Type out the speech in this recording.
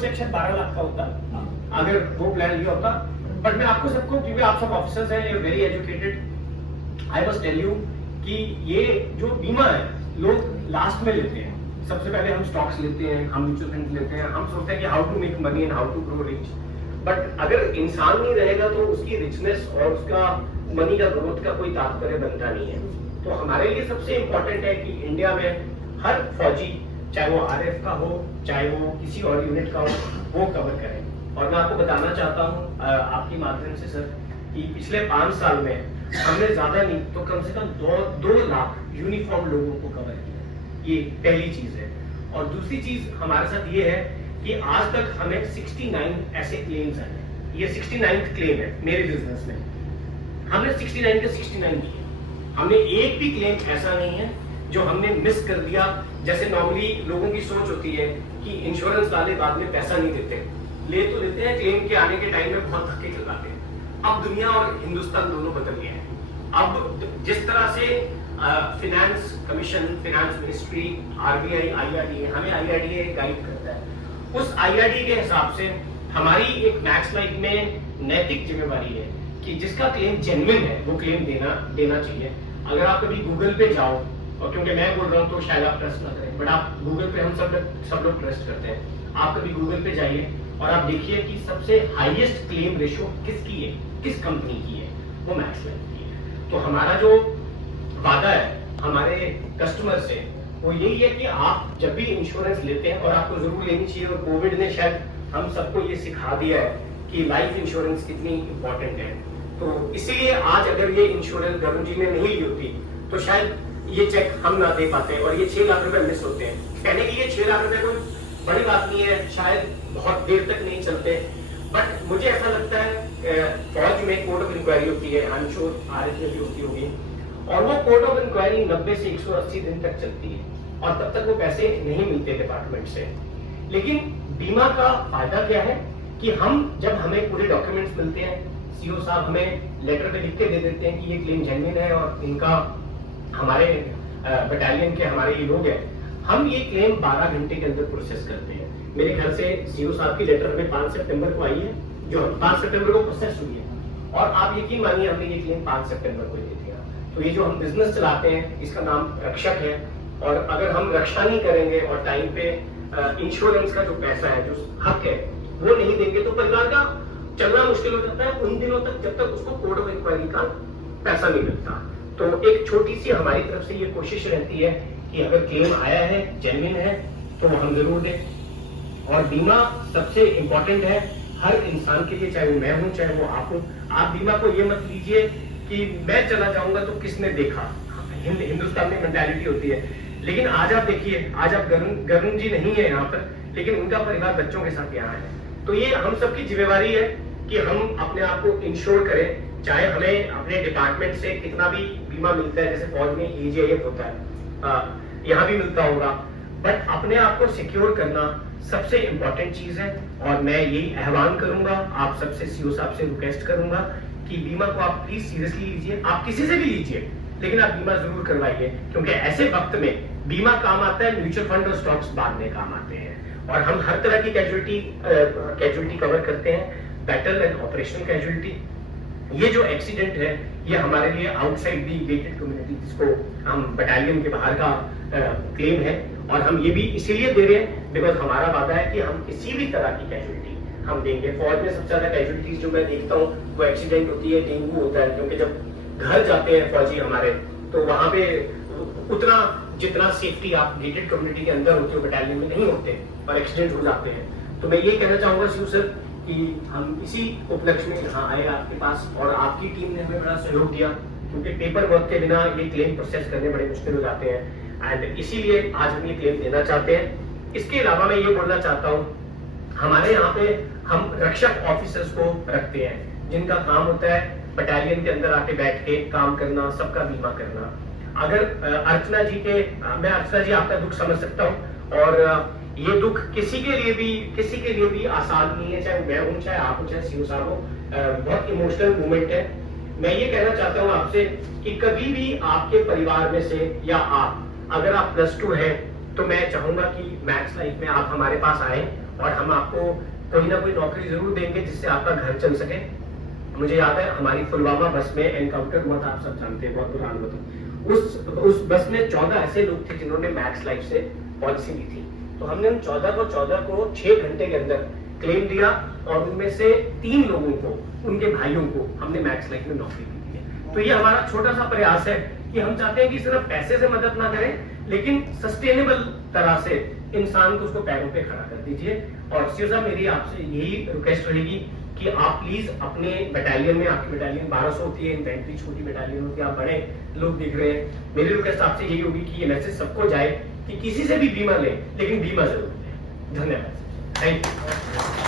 Check शायद 12 लाख का होता अगर वो प्लान लिया होता। बट मैं आपको सबको, क्योंकि आप सब ऑफिसर्स हैं, you very educated, I must tell you कि ये जो बीमा है लोग लास्ट में लेते हैं। सबसे पहले हम स्टॉक्स लेते हैं, हम म्यूचुअल फंड लेते हैं, हम सोचते हैं कि how to make money and how to grow rich. But अगर इंसान नहीं रहेगा तो उसकी रिचनेस और उसका मनी का ग्रोथ का कोई तात्पर्य बनता नहीं है। तो हमारे लिए सबसे इंपॉर्टेंट है कि इंडिया में हर फौजी, चाहे वो आरएफ का हो, चाहे वो किसी और यूनिट का हो, वो कवर करें। और मैं आपको बताना चाहता हूँ आपके माध्यम से सर कि पिछले 5 साल में हमने ज्यादा नहीं तो कम से कम 2 लाख यूनिफॉर्म लोगों को कवर किया। ये पहली चीज है। और दूसरी चीज हमारे साथ ये है कि आज तक हमें 69 ऐसे क्लेम्स आए हैं। ये 69th क्लेम है मेरे बिजनेस में। हमने 69 के 69 किए। हमने एक भी क्लेम ऐसा नहीं है जो हमने मिस कर दिया। जैसे नॉर्मली लोगों की सोच होती है कि इंश्योरेंस वाले बाद में पैसा नहीं देते, ले तो लेते हैं, क्लेम के आने के टाइम में बहुत धक्के चलाते हैं। अब दुनिया और हिंदुस्तान दोनों बदल गए हैं। अब जिस तरह से finance commission, finance ministry, RBI, IRDA, हमें आईआरडीए गाइड करता है, उस आईआरडीए के हिसाब से हमारी एक मैक्स लाइफ में नैतिक जिम्मेवारी है कि जिसका क्लेम जेन्युइन है वो क्लेम देना चाहिए। अगर आप कभी गूगल पे जाओ, और क्योंकि मैं बोल रहा हूँ तो शायद आप ट्रस्ट ना करें, बट आप गूगल पे, हम सब लोग ट्रस्ट करते हैं। आप कभी गूगल पे जाइए और आप देखिए कि सबसे हाईएस्ट क्लेम रेशियो किसकी है, किस कंपनी की है, वो मैक्स लाइफ की है। तो हमारा जो वादा है हमारे कस्टमर से वो यही है कि आप जब भी इंश्योरेंस लेते हैं, और आपको जरूर लेनी चाहिए, और कोविड ने शायद हम सबको ये सिखा दिया है कि लाइफ इंश्योरेंस कितनी इंपॉर्टेंट है। तो इसीलिए आज अगर ये इंश्योरेंस गरुण जी ने नहीं ली होती तो शायद ये चेक हम ना दे पाते और ये 6 लाख रुपए मिस होते हैं। कहने के लिए 6 लाख रुपए कोई बड़ी बात नहीं है, शायद बहुत देर तक नहीं चलते, बट मुझे ऐसा लगता है फौज में कोर्ट ऑफ इंक्वायरी होती है, आई एम श्योर आरएस में भी होती होगी, और वो कोर्ट ऑफ इंक्वायरी 90 से 180 दिन तक चलती है और तब तक वो पैसे नहीं मिलते डिपार्टमेंट से। लेकिन बीमा का फायदा क्या है कि हम जब हमें पूरे डॉक्यूमेंट्स मिलते हैं, सीओ साहब हमें लेटर पे लिख के दे देते हैं कि ये क्लेम जेन्युइन है और इनका हमारे बटालियन के हमारे ये लोग हैं, हम ये क्लेम 12 घंटे के अंदर प्रोसेस करते हैं। मेरे ख्याल से सीओ साहब की लेटर हमें 5 सितंबर को आई है, जो 5 सितंबर को प्रोसेस हुई है, और आप यकीन मानिए हमने ये क्लेम 5 सितंबर को दे दिया। तो ये जो हम बिजनेस चलाते हैं इसका नाम रक्षक है, और अगर हम रक्षा नहीं करेंगे और टाइम पे इंश्योरेंस का जो पैसा है, जो हक है, वो नहीं देंगे तो परिवार का चलना मुश्किल हो जाता है उन दिनों तक जब तक उसको कोर्ट ऑफ इंक्वायरी का पैसा नहीं मिलता। तो एक छोटी सी हमारी तरफ से ये कोशिश रहती है कि अगर क्लेम आया है, जेन्युइन है, तो वो हम जरूर दें। और बीमा सबसे इंपॉर्टेंट है हर इंसान के लिए, चाहे वो मैं हूं चाहे वो आप हो। आप बीमा को ये मत लीजिए कि मैं चला जाऊंगा तो किसने देखा, हिंदुस्तान में मेंटालिटी होती है। लेकिन आज आप देखिए, आज आप गरुण जी नहीं है यहाँ पर, लेकिन उनका परिवार बच्चों के साथ यहाँ है। तो ये हम सबकी जिम्मेवारी है कि हम अपने आप को इंश्योर करें, चाहे हमें अपने डिपार्टमेंट से कितना भी बीमा मिलता है, जैसे फौज में ईजीआईएफ होता है, यहाँ भी मिलता होगा, बट अपने आप को सिक्योर करना सबसे इंपॉर्टेंट चीज है। और मैं यही आह्वान करूंगा, आप सबसे, सीओ साहब से रिक्वेस्ट करूंगा कि बीमा को आप प्लीज सीरियसली लीजिए। आप किसी से भी लीजिए, लेकिन आप बीमा जरूर करवाइए, क्योंकि ऐसे वक्त में बीमा काम आता है, म्यूचुअल फंड और स्टॉक्स बाद में काम आते हैं। और हम हर तरह की कैजुअलिटी कवर करते हैं, बैटल एंड ऑपरेशनल कैजुअलिटी। ये जो एक्सीडेंट है ये हमारे लिए आउटसाइड दी गेटेड कम्युनिटी, जिसको हम बटालियन के बाहर का क्लेम है, और हम ये भी इसीलिए दे रहे हैं बिकॉज हमारा वादा है कि हम किसी भी तरह की कैजुअलिटी हम देंगे। फौज में सबसे ज्यादा कैजुअलिटीज जो मैं देखता हूँ वो एक्सीडेंट होती है, डेंगू होता है, क्योंकि जब घर जाते हैं फौजी हमारे तो वहां पे उतना जितना सेफ्टी आप गेटेड कम्युनिटी के अंदर होते हो बटालियन में नहीं होते और एक्सीडेंट हो जाते हैं। तो मैं ये कहना चाहूंगा शिव सर कि हम इसी उपलक्ष्य में यहाँ आए आपके पास, और आपकी टीम ने हमें बड़ा सहयोग दिया, क्योंकि पेपर वर्क के बिना ये क्लेम प्रोसेस करने बड़े मुश्किल हो जाते हैं, एंड इसीलिए आज हम ये क्लेम देना चाहते हैं। इसके अलावा मैं ये बोलना चाहता हूँ, हमारे यहाँ पे हम रक्षक ऑफिसर्स को रखते हैं जिनका काम होता है बटालियन के अंदर आके बैठ के काम करना, सबका बीमा करना। अगर अर्चना जी के, मैं अर्चना जी आपका दुख समझ सकता हूँ, और ये दुख किसी के लिए भी आसान नहीं है, चाहे मैं हूं, चाहे आप हो, चाहे सीओ साहब हो, बहुत इमोशनल मोमेंट है। मैं ये कहना चाहता हूँ आपसे कि कभी भी आपके परिवार में से या आप अगर आप +2 हैं तो मैं चाहूंगा कि मैक्स लाइफ में आप हमारे पास आए और हम आपको कोई ना कोई नौकरी जरूर देंगे जिससे आपका घर चल सके। मुझे याद है हमारी पुलवामा बस में एनकाउंटर हुआ था, आप सब जानते हैं, बहुत बुरा हुआ था। उस बस में 14 ऐसे लोग थे जिन्होंने मैक्स लाइफ से पॉलिसी ली थी। तो हमने उन 14 को 6 घंटे के अंदर क्लेम दिया और उनमें से 3 लोगों को, उनके भाइयों को हमने मैक्स लाइफ में नौकरी दी है। तो ये हमारा छोटा सा प्रयास है कि हम चाहते हैं कि सिर्फ पैसे से मदद ना करें, लेकिन सस्टेनेबल तरह से इंसान को उसको पैरों पे खड़ा कर दीजिए। और सीधा मेरी आपसे यही रिक्वेस्ट रहेगी कि आप प्लीज अपने बटालियन में, आपकी बटालियन 1200 होती है, इन्फेंट्री छोटी बटालियन होती है, आप बड़े लोग दिख रहे हैं, मेरी रिक्वेस्ट आपसे यही होगी कि ये मैसेज सबको जाए कि किसी से भी बीमा लें, लेकिन बीमा जरूर लें। धन्यवाद। Thank you.